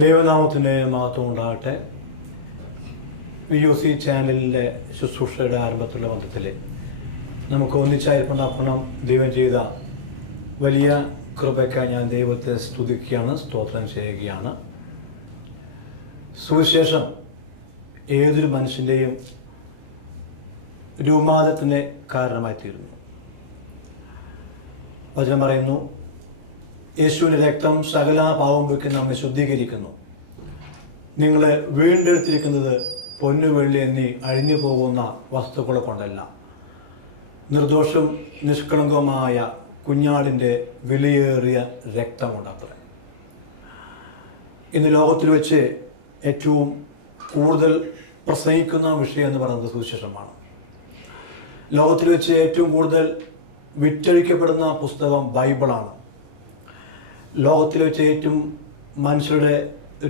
ദൈവനാമത്തിൻ്റെ മഹത്വം ഉണ്ടാകട്ടെ. VOC ചാനലിൻ്റെ ശുശ്രൂഷയുടെ ആരംഭത്തിലുള്ള ബന്ധത്തിൽ നമുക്ക് ഒന്നിച്ചായിരിക്കണം ദൈവം ചെയ്ത വലിയ കൃപയ്ക്കായി ഞാൻ ദൈവത്തെ സ്തുതിക്കുകയാണ്, സ്തോത്രം ചെയ്യുകയാണ്. സുവിശേഷം ഏതൊരു മനുഷ്യൻ്റെയും രൂപാന്തരത്തിന് കാരണമായി തീരുന്നു. വചനം പറയുന്നു, യേശുവിൻ്റെ രക്തം സകല പാവം വെക്ക് നമ്മെ ശുദ്ധീകരിക്കുന്നു. നിങ്ങൾ വീണ്ടെടുത്തിരിക്കുന്നത് പൊന്നു വെള്ളി എന്നീ അഴിഞ്ഞു പോകുന്ന വസ്തുക്കളെ കൊണ്ടല്ല, നിർദോഷം നിഷ്കളങ്കമായ കുഞ്ഞാടിൻ്റെ വിലയേറിയ രക്തമുണ്ടത്രേ. ഇന്ന് ലോകത്തിൽ വെച്ച് ഏറ്റവും കൂടുതൽ പ്രസംഗിക്കുന്ന വിഷയം എന്ന് പറയുന്നത് സുവിശേഷമാണ്. ലോകത്തിൽ വെച്ച് ഏറ്റവും കൂടുതൽ വിറ്റഴിക്കപ്പെടുന്ന പുസ്തകം ബൈബിളാണ്. ലോകത്തിൽ വെച്ച് ഏറ്റവും മനുഷ്യരുടെ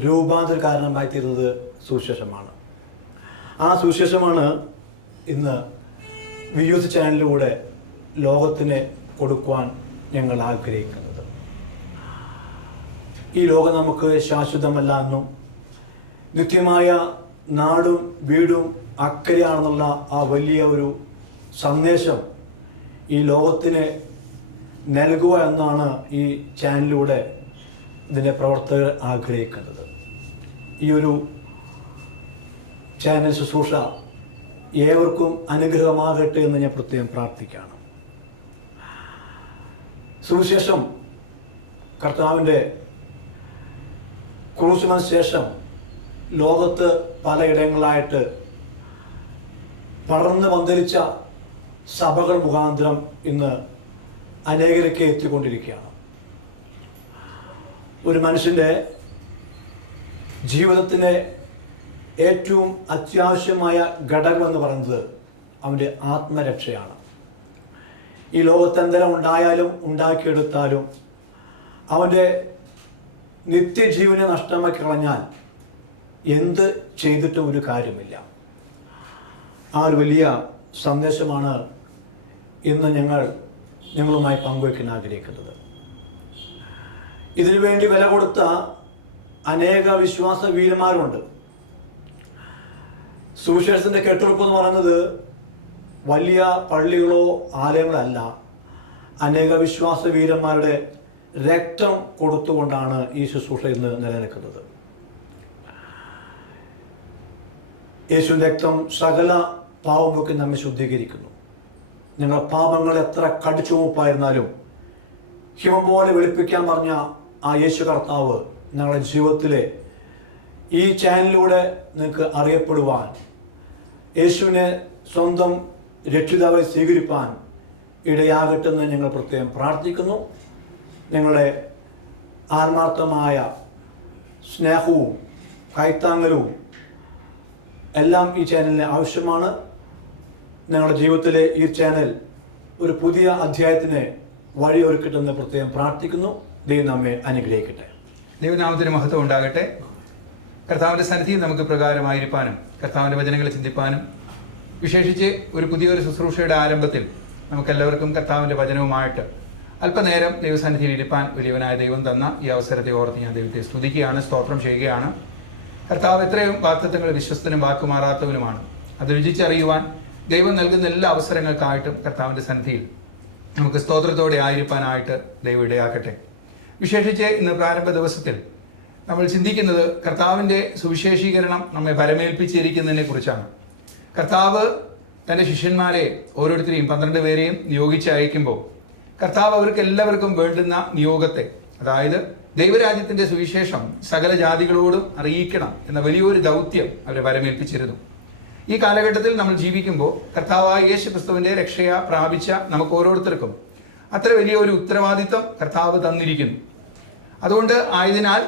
രൂപാന്തര കാരണമായി തീരുന്നത് സുവിശേഷമാണ്. ആ സുവിശേഷമാണ് ഇന്ന് VOC ചാനലിലൂടെ ലോകത്തിന് കൊടുക്കുവാൻ ഞങ്ങൾ ആഗ്രഹിക്കുന്നത്. ഈ ലോകം നമുക്ക് ശാശ്വതമല്ല എന്നും നിത്യമായ നാടും വീടും അക്കരെയാണെന്നുള്ള ആ വലിയ ഒരു സന്ദേശം ഈ ലോകത്തിന് നൽകുക എന്നാണ് ഈ ചാനലിലൂടെ ഇതിൻ്റെ പ്രവർത്തകർ ആഗ്രഹിക്കുന്നത്. ഈ ഒരു ചാനൽ ശുശ്രൂഷ ഏവർക്കും അനുഗ്രഹമാകട്ടെ എന്ന് ഞാൻ പ്രത്യേകം പ്രാർത്ഥിക്കുകയാണ്. സുവിശേഷം കർത്താവിൻ്റെ ക്രൂശിന് ശേഷം ലോകത്ത് പലയിടങ്ങളായിട്ട് പടർന്ന് പന്തലിച്ച സഭകൾ മുഖാന്തരം ഇന്ന് അനേകരൊക്കെ എത്തിക്കൊണ്ടിരിക്കുകയാണ്. ഒരു മനുഷ്യൻ്റെ ജീവിതത്തിലെ ഏറ്റവും അത്യാവശ്യമായ ഘടകമെന്ന് പറയുന്നത് അവൻ്റെ ആത്മരക്ഷയാണ്. ഈ ലോകത്ത് എന്തെല്ലാം ഉണ്ടായാലും ഉണ്ടാക്കിയെടുത്താലും അവൻ്റെ നിത്യജീവനെ നഷ്ടമാക്കി കളഞ്ഞാൽ എന്ത് ചെയ്തിട്ടും ഒരു കാര്യമില്ല. ആ ഒരു വലിയ സന്ദേശമാണ് ഇന്ന് ഞങ്ങളുമായി പങ്കുവയ്ക്കാൻ ആഗ്രഹിക്കുന്നത്. ഇതിനു വേണ്ടി വില കൊടുത്ത അനേക വിശ്വാസ വീരന്മാരുണ്ട്. സുവിശേഷത്തിൻ്റെ കെട്ടുറപ്പ് എന്ന് പറയുന്നത് വലിയ പള്ളികളോ ആലയങ്ങളല്ല, അനേക വിശ്വാസ വീരന്മാരുടെ രക്തം കൊടുത്തുകൊണ്ടാണ് ഈ ശുശ്രൂഷ ഇന്ന് നിലനിൽക്കുന്നത്. യേശുവിൻ്റെ രക്തം സകല പാവമൊക്കെ നമ്മെ ശുദ്ധീകരിക്കുന്നു. ഞങ്ങളുടെ പാപങ്ങൾ എത്ര കടിച്ചുമുപ്പായിരുന്നാലും ഹിമം പോലെ വെളുപ്പിക്കാൻ പറഞ്ഞ ആ യേശു കർത്താവ് ഞങ്ങളുടെ ജീവിതത്തിലെ ഈ ചാനലിലൂടെ നിങ്ങൾക്ക് അറിയപ്പെടുവാൻ, യേശുവിനെ സ്വന്തം രക്ഷിതാവായി സ്വീകരിപ്പാൻ ഇടയാകട്ടെന്ന് ഞങ്ങൾ പ്രത്യേകം പ്രാർത്ഥിക്കുന്നു. ഞങ്ങളുടെ ആത്മാർത്ഥമായ സ്നേഹവും കൈത്താങ്ങലും എല്ലാം ഈ ചാനലിന് ആവശ്യമാണ്. ഞങ്ങളുടെ ജീവിതത്തിലെ ഈ ചാനൽ ഒരു പുതിയ അധ്യായത്തിന് വഴിയൊരുക്കട്ടെന്ന് പ്രത്യേകം പ്രാർത്ഥിക്കുന്നു. ദൈവം നമ്മെ അനുഗ്രഹിക്കട്ടെ. ദൈവനാമത്തിന് മഹത്വം ഉണ്ടാകട്ടെ. കർത്താവിൻ്റെ സന്നിധിയിൽ നമുക്ക് പ്രകാരമായിരിക്കാനും കർത്താവിൻ്റെ വചനങ്ങൾ ചിന്തിപ്പാനും, വിശേഷിച്ച് ഒരു പുതിയൊരു ശുശ്രൂഷയുടെ ആരംഭത്തിൽ നമുക്കെല്ലാവർക്കും കർത്താവിൻ്റെ വചനവുമായിട്ട് അല്പനേരം ദൈവസന്നിധിയിൽ ഇരിപ്പാൻ വലിയവനായ ദൈവം തന്ന ഈ അവസരത്തെ ഓർത്ത് ഞാൻ ദൈവത്തെ സ്തുതിക്കുകയാണ്, സ്തോത്രം ചെയ്യുകയാണ്. കർത്താവ് എത്രയും വാഗ്ദത്തങ്ങൾ വിശ്വസ്തനും വാക്കുമാറാത്തവനുമാണ്. അത് രുചിച്ചറിയുവാൻ ദൈവം നൽകുന്ന എല്ലാ അവസരങ്ങൾക്കായിട്ടും കർത്താവിൻ്റെ സന്നിധിയിൽ നമുക്ക് സ്തോത്രത്തോടെ ആയിരിക്കാനായിട്ട് ദൈവം ഇടയാക്കട്ടെ. വിശേഷിച്ച് ഇന്ന് പ്രാരംഭ ദിവസത്തിൽ നമ്മൾ ചിന്തിക്കുന്നത് കർത്താവിൻ്റെ സുവിശേഷീകരണം നമ്മെ ഫലമേൽപ്പിച്ചിരിക്കുന്നതിനെ കുറിച്ചാണ്. കർത്താവ് തൻ്റെ ശിഷ്യന്മാരെ ഓരോരുത്തരെയും 12 പേരെയും നിയോഗിച്ച് അയക്കുമ്പോൾ കർത്താവ് അവർക്ക് എല്ലാവർക്കും വേണ്ടുന്ന നിയോഗത്തെ, അതായത് ദൈവരാജ്യത്തിൻ്റെ സുവിശേഷം സകല ജാതികളോടും അറിയിക്കണം എന്ന വലിയൊരു ദൗത്യം അവരെ ഫലമേൽപ്പിച്ചിരുന്നു. ഈ കാലഘട്ടത്തിൽ നമ്മൾ ജീവിക്കുമ്പോൾ കർത്താവായ യേശു ക്രിസ്തുവിൻ്റെ രക്ഷയ പ്രാപിച്ച നമുക്ക് ഓരോരുത്തർക്കും അത്ര വലിയൊരു ഉത്തരവാദിത്വം കർത്താവ് തന്നിരിക്കുന്നു. അതുകൊണ്ട് ആയതിനാൽ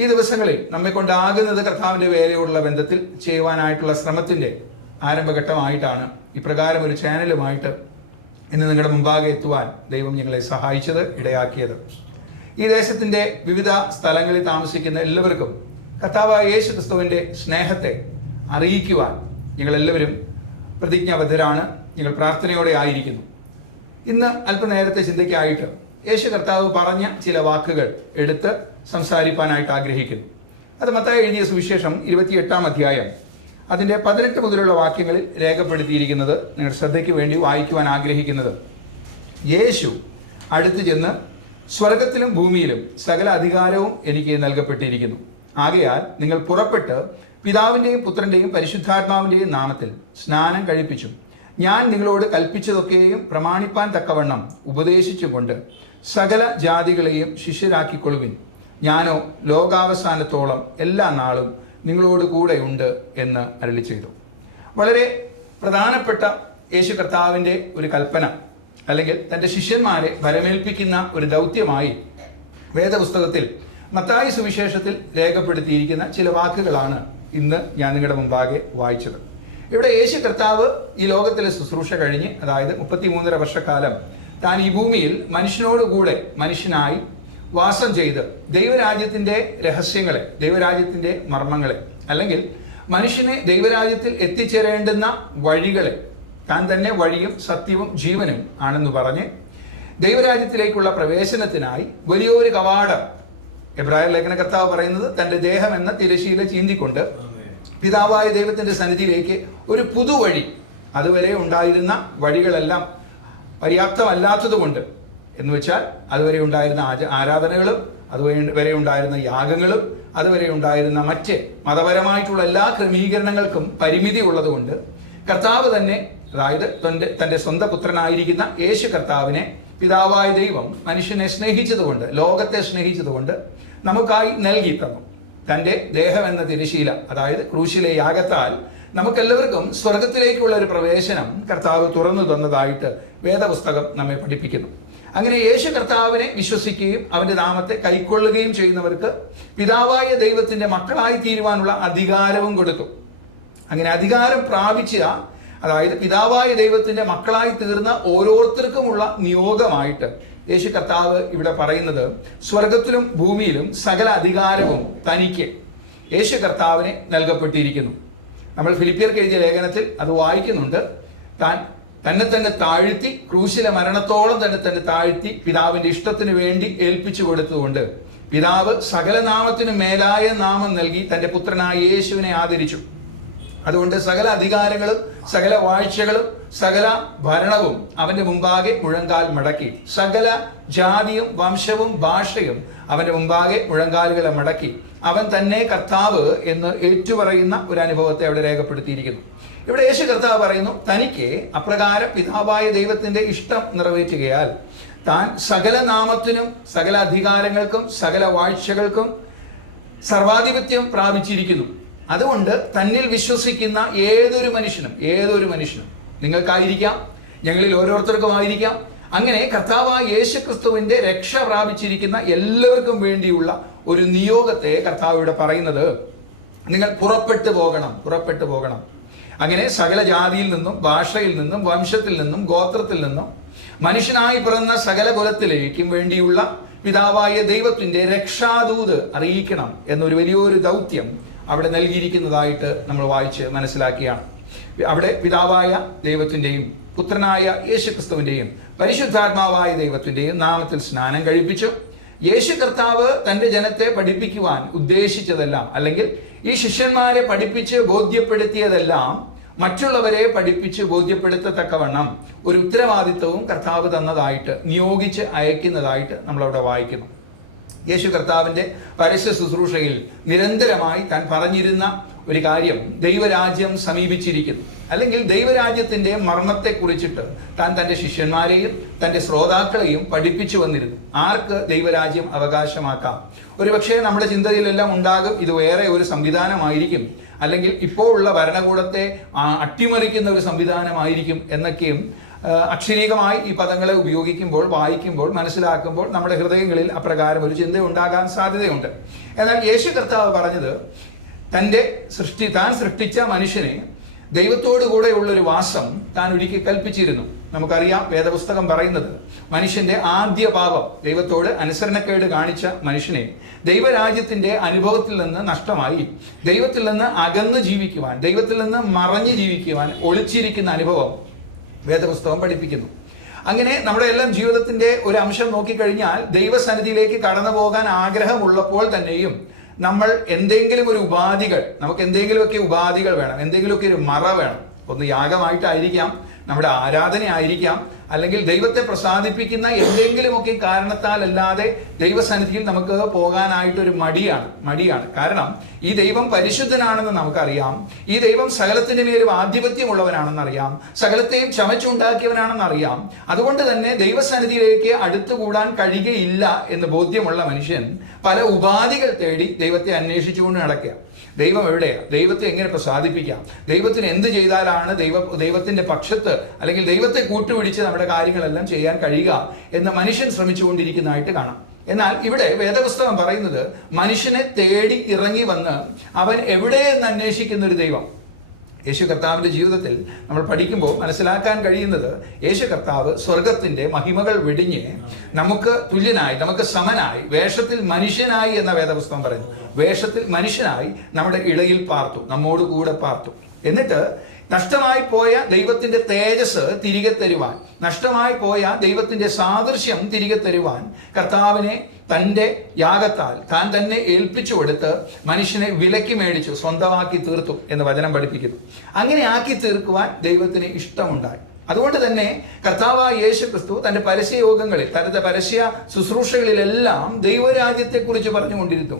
ഈ ദിവസങ്ങളിൽ നമ്മെ കൊണ്ടാകുന്നത് കർത്താവിൻ്റെ വേലയോടുള്ള ബന്ധത്തിൽ ചെയ്യുവാനായിട്ടുള്ള ശ്രമത്തിൻ്റെ ആരംഭഘട്ടമായിട്ടാണ് ഇപ്രകാരം ഒരു ചാനലുമായിട്ട് ഇന്ന് നിങ്ങളുടെ മുമ്പാകെ എത്തുവാൻ ദൈവം ഞങ്ങളെ സഹായിച്ചത്, ഇടയാക്കിയത്. ഈ ദേശത്തിൻ്റെ വിവിധ സ്ഥലങ്ങളിൽ താമസിക്കുന്ന എല്ലാവർക്കും കർത്താവായ യേശു ക്രിസ്തുവിൻ്റെ സ്നേഹത്തെ അറിയിക്കുവാൻ ഞങ്ങളെല്ലാവരും പ്രതിജ്ഞാബദ്ധരാണ്. ഞങ്ങൾ പ്രാർത്ഥനയോടെ ആയിരിക്കുന്നു. ഇന്ന് അല്പനേരത്തെ ചിന്തയ്ക്കായിട്ട് യേശു കർത്താവ് പറഞ്ഞ ചില വാക്കുകൾ എടുത്ത് സംസാരിപ്പാനായിട്ട് ആഗ്രഹിക്കുന്നു. അത് മത്തായി എഴുതിയ സുവിശേഷം 28-ാം അധ്യായം അതിൻ്റെ 18 മുതലുള്ള വാക്യങ്ങളിൽ രേഖപ്പെടുത്തിയിരിക്കുന്നത് നിങ്ങളുടെ ശ്രദ്ധയ്ക്ക് വേണ്ടി വായിക്കുവാൻ ആഗ്രഹിക്കുന്നത്, യേശു അടുത്ത് ചെന്ന്, സ്വർഗത്തിലും ഭൂമിയിലും സകല അധികാരവും എനിക്ക് നൽകപ്പെട്ടിരിക്കുന്നു. ആകയാൽ നിങ്ങൾ പുറപ്പെട്ട് പിതാവിൻ്റെയും പുത്രൻ്റെയും പരിശുദ്ധാത്മാവിൻ്റെയും നാമത്തിൽ സ്നാനം കഴിപ്പിച്ചും ഞാൻ നിങ്ങളോട് കൽപ്പിച്ചതൊക്കെയും പ്രമാണിപ്പാൻ തക്കവണ്ണം ഉപദേശിച്ചുകൊണ്ട് സകല ജാതികളെയും ശിഷ്യരാക്കിക്കൊള്ളുവിൻ. ഞാനോ ലോകാവസാനത്തോളം എല്ലാ നാളും നിങ്ങളോട് കൂടെയുണ്ട് എന്ന് അരുളി ചെയ്തു. വളരെ പ്രധാനപ്പെട്ട യേശു കർത്താവിൻ്റെ ഒരു കൽപ്പന, അല്ലെങ്കിൽ തൻ്റെ ശിഷ്യന്മാരെ വരമേൽപ്പിക്കുന്ന ഒരു ദൗത്യമായി വേദപുസ്തകത്തിൽ മത്തായി സുവിശേഷത്തിൽ രേഖപ്പെടുത്തിയിരിക്കുന്ന ചില വാക്കുകളാണ് ഇന്ന് ഞാൻ നിങ്ങളുടെ മുമ്പാകെ വായിച്ചത്. ഇവിടെ യേശു കർത്താവ് ഈ ലോകത്തിലെ ശുശ്രൂഷ കഴിഞ്ഞ്, അതായത് 33.5 വർഷക്കാലം താൻ ഈ ഭൂമിയിൽ മനുഷ്യനോടുകൂടെ മനുഷ്യനായി വാസം ചെയ്ത് ദൈവരാജ്യത്തിൻ്റെ രഹസ്യങ്ങളെ, ദൈവരാജ്യത്തിൻ്റെ മർമ്മങ്ങളെ, അല്ലെങ്കിൽ മനുഷ്യനെ ദൈവരാജ്യത്തിൽ എത്തിച്ചേരേണ്ടുന്ന വഴികളെ, താൻ തന്നെ വഴിയും സത്യവും ജീവനും ആണെന്ന് പറഞ്ഞ് ദൈവരാജ്യത്തിലേക്കുള്ള പ്രവേശനത്തിനായി വലിയൊരു കവാടം, എബ്രായർ ലേഖന കർത്താവ് പറയുന്നത്, തൻ്റെ ദേഹം എന്ന തിരശീല ചീന്തിക്കൊണ്ട് പിതാവായ ദൈവത്തിൻ്റെ സന്നിധിയിലേക്ക് ഒരു പുതുവഴി, അതുവരെ ഉണ്ടായിരുന്ന വഴികളെല്ലാം പര്യാപ്തമല്ലാത്തതുകൊണ്ട്, എന്ന് വെച്ചാൽ അതുവരെ ഉണ്ടായിരുന്ന ആരാധനകളും, അതുവരെ ഉണ്ടായിരുന്ന യാഗങ്ങളും, അതുവരെ ഉണ്ടായിരുന്ന മറ്റ് മതപരമായിട്ടുള്ള എല്ലാ ക്രമീകരണങ്ങൾക്കും പരിമിതി ഉള്ളതുകൊണ്ട് കർത്താവ് തന്നെ, അതായത് തൻ്റെ സ്വന്തം പുത്രനായിരിക്കുന്ന യേശു കർത്താവിനെ പിതാവായ ദൈവം മനുഷ്യനെ സ്നേഹിച്ചതുകൊണ്ട്, ലോകത്തെ സ്നേഹിച്ചതുകൊണ്ട് നമുക്കായി നൽകി തന്നു. തൻ്റെ ദേഹം എന്ന തിരശീല, അതായത് ക്രൂശിലെ യാഗത്താൽ നമുക്കെല്ലാവർക്കും സ്വർഗത്തിലേക്കുള്ള ഒരു പ്രവേശനം കർത്താവ് തുറന്നു തന്നതായിട്ട് വേദപുസ്തകം നമ്മെ പഠിപ്പിക്കുന്നു. അങ്ങനെ യേശു കർത്താവിനെ വിശ്വസിക്കുകയും അവൻ്റെ നാമത്തെ കൈക്കൊള്ളുകയും ചെയ്യുന്നവർക്ക് പിതാവായ ദൈവത്തിൻ്റെ മക്കളായി തീരുവാനുള്ള അധികാരവും കൊടുത്തു. അങ്ങനെ അധികാരം പ്രാപിച്ച, അതായത് പിതാവായ ദൈവത്തിൻ്റെ മക്കളായി തീർന്ന ഓരോരുത്തർക്കുമുള്ള നിയോഗമായിട്ട് യേശു കർത്താവ് ഇവിടെ പറയുന്നത്, സ്വർഗത്തിലും ഭൂമിയിലും സകല അധികാരവും തനിക്ക്, യേശു കർത്താവിനെ നൽകപ്പെട്ടിരിക്കുന്നു. നമ്മൾ ഫിലിപ്പിയർക്ക് എഴുതിയ ലേഖനത്തിൽ അത് വായിക്കുന്നുണ്ട്. തന്നെ താഴ്ത്തി, ക്രൂശിലെ മരണത്തോളം തന്നെ താഴ്ത്തി പിതാവിൻ്റെ ഇഷ്ടത്തിന് വേണ്ടി ഏൽപ്പിച്ചു കൊടുത്തുകൊണ്ട് പിതാവ് സകല നാമത്തിനും മേലായ നാമം നൽകി തൻ്റെ പുത്രനായ യേശുവിനെ ആദരിച്ചു. അതുകൊണ്ട് സകല അധികാരങ്ങളും സകല വാഴ്ചകളും സകല ഭരണവും അവൻ്റെ മുമ്പാകെ മുഴങ്കാൽ മടക്കി, സകല ജാതിയും വംശവും ഭാഷയും അവൻ്റെ മുമ്പാകെ മുഴങ്കാലുകളെ മടക്കി അവൻ തന്നെ കർത്താവ് എന്ന് ഏറ്റുപറയുന്ന ഒരു അനുഭവത്തെ അവിടെ രേഖപ്പെടുത്തിയിരിക്കുന്നു. ഇവിടെ യേശു കർത്താവ് പറയുന്നു, തനിക്ക് അപ്രകാരം പിതാവായ ദൈവത്തിൻ്റെ ഇഷ്ടം നിറവേറ്റുകയാൽ താൻ സകല നാമത്തിനും സകല അധികാരങ്ങൾക്കും സകല വാഴ്ചകൾക്കും സർവാധിപത്യം പ്രാപിച്ചിരിക്കുന്നു. അതുകൊണ്ട് തന്നിൽ വിശ്വസിക്കുന്ന ഏതൊരു മനുഷ്യനും നിങ്ങൾക്കായിരിക്കാം, ഞങ്ങളിൽ ഓരോരുത്തർക്കുമായിരിക്കാം, അങ്ങനെ കർത്താവായ യേശു ക്രിസ്തുവിൻ്റെ രക്ഷ പ്രാപിച്ചിരിക്കുന്ന എല്ലാവർക്കും വേണ്ടിയുള്ള ഒരു നിയോഗത്തെ കർത്താവ് ഇവിടെ പറയുന്നത്, നിങ്ങൾ പുറപ്പെട്ടു പോകണം. അങ്ങനെ സകല ജാതിയിൽ നിന്നും ഭാഷയിൽ നിന്നും വംശത്തിൽ നിന്നും ഗോത്രത്തിൽ നിന്നും മനുഷ്യനായി പിറന്ന സകല കുലത്തിലേക്കും വേണ്ടിയുള്ള പിതാവായ ദൈവത്തിൻ്റെ രക്ഷാദൂത് അറിയിക്കണം എന്നൊരു വലിയൊരു ദൗത്യം അവിടെ നൽകിയിരിക്കുന്നതായിട്ട് നമ്മൾ വായിച്ച് മനസ്സിലാക്കിയാണ്. അവിടെ പിതാവായ ദൈവത്തിൻ്റെയും പുത്രനായ യേശു ക്രിസ്തുവിൻ്റെയും പരിശുദ്ധാത്മാവായ ദൈവത്തിൻ്റെയും നാമത്തിൽ സ്നാനം കഴിപ്പിച്ചു. യേശു കർത്താവ് തൻ്റെ ജനത്തെ പഠിപ്പിക്കുവാൻ ഉദ്ദേശിച്ചതെല്ലാം, അല്ലെങ്കിൽ ഈ ശിഷ്യന്മാരെ പഠിപ്പിച്ച് ബോധ്യപ്പെടുത്തിയതെല്ലാം മറ്റുള്ളവരെ പഠിപ്പിച്ച് ബോധ്യപ്പെടുത്തത്തക്കവണ്ണം ഒരു ഉത്തരവാദിത്വവും കർത്താവ് തന്നതായിട്ട്, നിയോഗിച്ച് അയക്കുന്നതായിട്ട് നമ്മളവിടെ വായിക്കുന്നു. യേശു കർത്താവിൻ്റെ പരസ്യ ശുശ്രൂഷയിൽ നിരന്തരമായി താൻ പറഞ്ഞിരുന്ന ഒരു കാര്യം, ദൈവരാജ്യം സമീപിച്ചിരിക്കുന്നു, അല്ലെങ്കിൽ ദൈവരാജ്യത്തിൻ്റെ മർമ്മത്തെ കുറിച്ചിട്ട് താൻ തൻ്റെ ശിഷ്യന്മാരെയും തൻ്റെ ശ്രോതാക്കളെയും പഠിപ്പിച്ചു വന്നിരുന്നു. ആർക്ക് ദൈവരാജ്യം അവകാശമാക്കാം? ഒരുപക്ഷെ നമ്മുടെ ചിന്തയിലെല്ലാം ഉണ്ടാകും, ഇത് വേറെ ഒരു സംവിധാനമായിരിക്കും, അല്ലെങ്കിൽ ഇപ്പോൾ ഉള്ള ഭരണകൂടത്തെ അട്ടിമറിക്കുന്ന ഒരു സംവിധാനമായിരിക്കും എന്നൊക്കെയും അക്ഷരീകമായി ഈ പദങ്ങളെ ഉപയോഗിക്കുമ്പോൾ, വായിക്കുമ്പോൾ, മനസ്സിലാക്കുമ്പോൾ നമ്മുടെ ഹൃദയങ്ങളിൽ അപ്രകാരം ഒരു ചിന്ത ഉണ്ടാകാൻ സാധ്യതയുണ്ട്. എന്നാൽ യേശു കർത്താവ് പറഞ്ഞത്, താൻ സൃഷ്ടിച്ച മനുഷ്യനെ ദൈവത്തോടു കൂടെയുള്ളൊരു വാസം താൻ ഒരിക്കൽ കൽപ്പിച്ചിരുന്നു. നമുക്കറിയാം, വേദപുസ്തകം പറയുന്നത് മനുഷ്യന്റെ ആദ്യ പാപം, ദൈവത്തോട് അനുസരണക്കേട് കാണിച്ച മനുഷ്യനെ ദൈവരാജ്യത്തിന്റെ അനുഭവത്തിൽ നിന്ന് നഷ്ടമായി ദൈവത്തിൽ നിന്ന് അകന്ന് ജീവിക്കുവാൻ, ദൈവത്തിൽ നിന്ന് മറഞ്ഞു ജീവിക്കുവാൻ ഒളിച്ചിരിക്കുന്ന അനുഭവം വേദപുസ്തകം പഠിപ്പിക്കുന്നു. അങ്ങനെ നമ്മുടെ എല്ലാം ജീവിതത്തിന്റെ ഒരു അംശം നോക്കിക്കഴിഞ്ഞാൽ ദൈവസന്നിധിയിലേക്ക് കടന്നു പോകാൻ ആഗ്രഹമുള്ളപ്പോൾ തന്നെയും നമ്മൾ എന്തെങ്കിലും ഒരു ഉപാധികൾ, നമുക്ക് എന്തെങ്കിലുമൊക്കെ ഉപാധികൾ വേണം, എന്തെങ്കിലുമൊക്കെ ഒരു മറ വേണം. ഒന്ന് യാഗമായിട്ടായിരിക്കാം, നമ്മുടെ ആരാധന ആയിരിക്കാം, അല്ലെങ്കിൽ ദൈവത്തെ പ്രസാദിപ്പിക്കുന്ന എന്തെങ്കിലുമൊക്കെ കാരണത്താൽ അല്ലാതെ ദൈവസന്നിധിയിൽ നമുക്ക് പോകാനായിട്ടൊരു മടിയാണ്. കാരണം ഈ ദൈവം പരിശുദ്ധനാണെന്ന് നമുക്കറിയാം, ഈ ദൈവം സകലത്തിന്റെ മേലും ആധിപത്യമുള്ളവനാണെന്നറിയാം, സകലത്തെയും ചമച്ചുണ്ടാക്കിയവനാണെന്നറിയാം. അതുകൊണ്ട് തന്നെ ദൈവസന്നിധിയിലേക്ക് അടുത്തുകൂടാൻ കഴിയുകയില്ല എന്ന് ബോധ്യമുള്ള മനുഷ്യൻ പല ഉപാധികൾ തേടി ദൈവത്തെ അന്വേഷിച്ചുകൊണ്ട് നടക്കുക. ദൈവം എവിടെയാണ്, ദൈവത്തെ എങ്ങനെ പ്രസാദിപ്പിക്കാം, ദൈവത്തിന് എന്ത് ചെയ്താലാണ് ദൈവത്തിന്റെ പക്ഷത്ത് അല്ലെങ്കിൽ ദൈവത്തെ കൂട്ടുപിടിച്ച് നമ്മുടെ കാര്യങ്ങളെല്ലാം ചെയ്യാൻ കഴിയുക എന്ന് മനുഷ്യൻ ശ്രമിച്ചുകൊണ്ടിരിക്കുന്നതായിട്ട് കാണാം. എന്നാൽ ഇവിടെ വേദപുസ്തകം പറയുന്നത് മനുഷ്യനെ തേടി ഇറങ്ങി വന്ന് അവൻ എവിടെയെന്ന് അന്വേഷിക്കുന്ന ഒരു ദൈവം. യേശു കർത്താവിന്റെ ജീവിതത്തിൽ നമ്മൾ പഠിക്കുമ്പോൾ മനസ്സിലാക്കാൻ കഴിയുന്നത് യേശു കർത്താവ് സ്വർഗത്തിന്റെ മഹിമകൾ വെടിഞ്ഞ് നമുക്ക് തുല്യനായി, നമുക്ക് സമനായി, വേഷത്തിൽ മനുഷ്യനായി എന്ന വേദപുസ്തകം പറയുന്നു. വേഷത്തിൽ മനുഷ്യനായി നമ്മുടെ ഇടയിൽ പാർത്തു, നമ്മോട് കൂടെ പാർത്തു. എന്നിട്ട് നഷ്ടമായി പോയ ദൈവത്തിന്റെ തേജസ് തിരികെ തരുവാൻ, നഷ്ടമായി പോയ ദൈവത്തിന്റെ സാദൃശ്യം തിരികെ തരുവാൻ കർത്താവിനെ തൻ്റെ യാഗത്താൽ താൻ തന്നെ ഏൽപ്പിച്ചു കൊടുത്ത് മനുഷ്യനെ വിലയ്ക്ക് മേടിച്ചു, സ്വന്തമാക്കി തീർത്തു എന്ന് വചനം പഠിപ്പിക്കുന്നു. അങ്ങനെ ആക്കി തീർക്കുവാൻ ദൈവത്തിന് ഇഷ്ടമുണ്ടായി. അതുകൊണ്ട് തന്നെ കർത്താവായ യേശു ക്രിസ്തു തന്റെ പരസ്യയോഗങ്ങളിൽ, തന്റെ പരസ്യ ശുശ്രൂഷകളിലെല്ലാം ദൈവരാജ്യത്തെക്കുറിച്ച് പറഞ്ഞുകൊണ്ടിരുന്നു.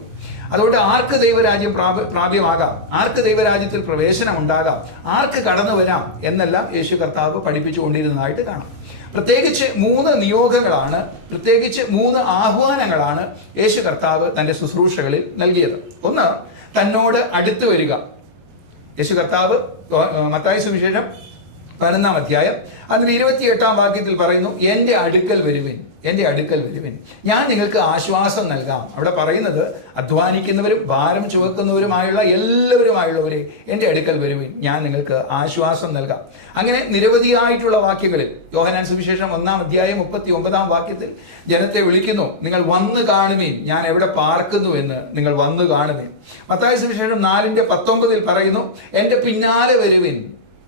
അതുകൊണ്ട് ആർക്ക് ദൈവരാജ്യം പ്രാപ്യമാകാം, ആർക്ക് ദൈവരാജ്യത്തിൽ പ്രവേശനം ഉണ്ടാകാം, ആർക്ക് കടന്നു വരാം എന്നെല്ലാം യേശു കർത്താവ് പഠിപ്പിച്ചുകൊണ്ടിരുന്നതായിട്ട് കാണാം. പ്രത്യേകിച്ച് 3 നിയോഗങ്ങളാണ്, പ്രത്യേകിച്ച് 3 ആഹ്വാനങ്ങളാണ് യേശു കർത്താവ് തന്റെ ശുശ്രൂഷകളിൽ നൽകിയത്. ഒന്ന്, തന്നോട് അടുത്ത് വരിക. യേശു കർത്താവ് മത്തായി സുവിശേഷം 11-ാം അധ്യായം അതിന് 28-ാം വാക്യത്തിൽ പറയുന്നു, എൻ്റെ അടുക്കൽ വരുവിൻ, എൻ്റെ അടുക്കൽ വരുവിൻ, ഞാൻ നിങ്ങൾക്ക് ആശ്വാസം നൽകാം. അവിടെ പറയുന്നത് അധ്വാനിക്കുന്നവരും ഭാരം ചുമക്കുന്നവരുമായുള്ള എല്ലാവരുമായുള്ളവരെ എൻ്റെ അടുക്കൽ വരുവിൻ, ഞാൻ നിങ്ങൾക്ക് ആശ്വാസം നൽകാം. അങ്ങനെ നിരവധിയായിട്ടുള്ള വാക്യങ്ങളിൽ യോഹന്നാൻ സുവിശേഷം 1-ാം അധ്യായം 39-ാം വാക്യത്തിൽ ജനത്തെ വിളിക്കുന്നു, നിങ്ങൾ വന്ന് കാണുമീൻ, ഞാൻ എവിടെ പാർക്കുന്നു എന്ന് നിങ്ങൾ വന്ന് കാണുമീൻ. മത്തായി സുവിശേഷം 4-19 പറയുന്നു, എൻ്റെ പിന്നാലെ വരുവിൻ.